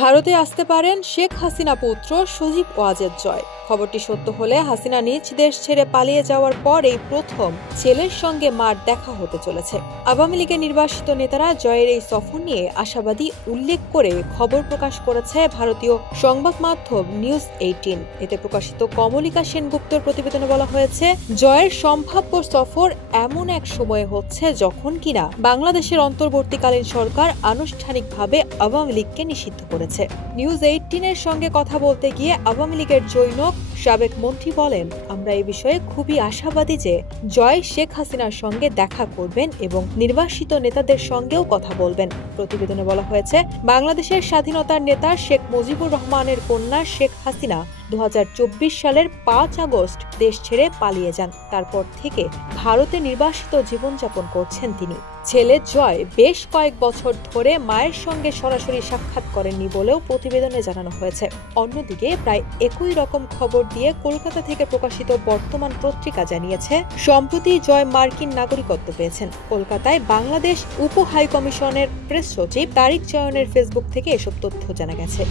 ভারতে আসতে পারেন শেখ হাসিনা পুত্র সজীব ওয়াজেদ জয়। খবরটি সত্য হলে হাসিনা নিজ দেশ ছেড়ে পালিয়ে যাওয়ার পর এই প্রথম ছেলের সঙ্গে মার দেখা হতে চলেছে। আওয়ামী লীগের নির্বাসিত নেতারা জয়ের এই সফর নিয়ে আশাবাদী উল্লেখ করে খবর প্রকাশ করেছে ভারতীয় সংবাদ মাধ্যম নিউজ 18। এতে প্রকাশিত কমলিকা সেনগুপ্তর প্রতিবেদনে বলা হয়েছে, জয়ের সম্ভাব্য সফর এমন এক সময়ে হচ্ছে যখন কিনা বাংলাদেশের অন্তর্বর্তীকালীন সরকার আনুষ্ঠানিকভাবে আওয়ামী লীগকে নিষিদ্ধ করেছে। নিউজ 18-এর সঙ্গে কথা বলতে গিয়ে আওয়ামী লীগের জনৈক সাবেক মন্ত্রী বলেন, আমরা এই বিষয়ে খুবই আশাবাদী যে জয় শেখ হাসিনার সঙ্গে দেখা করবেন এবং নির্বাসিত নেতাদের সঙ্গেও কথা বলবেন। প্রতিবেদনে বলা হয়েছে, বাংলাদেশের স্বাধীনতার নেতা শেখ মুজিবুর রহমানের কন্যা শেখ হাসিনা 2024 সালের 5 আগস্ট দেশ ছেড়ে পালিয়ে যান। তারপর থেকে ভারতে নির্বাসিত জীবনযাপন করছেন তিনি। ছেলে জয় বেশ কয়েক বছর ধরে মায়ের সঙ্গে সরাসরি সাক্ষাৎ করেননি বলেও প্রতিবেদনে জানানো হয়েছে। অন্যদিকে প্রায় একই রকম খবর দিয়ে কলকাতা থেকে প্রকাশিত বর্তমান পত্রিকা জানিয়েছে, সম্প্রতি জয় মার্কিন নাগরিকত্ব পেয়েছেন। কলকাতায় বাংলাদেশ উপ হাইকমিশনের প্রেস সচিব তারিক চয়নের ফেসবুক থেকে এসব তথ্য জানা গেছে।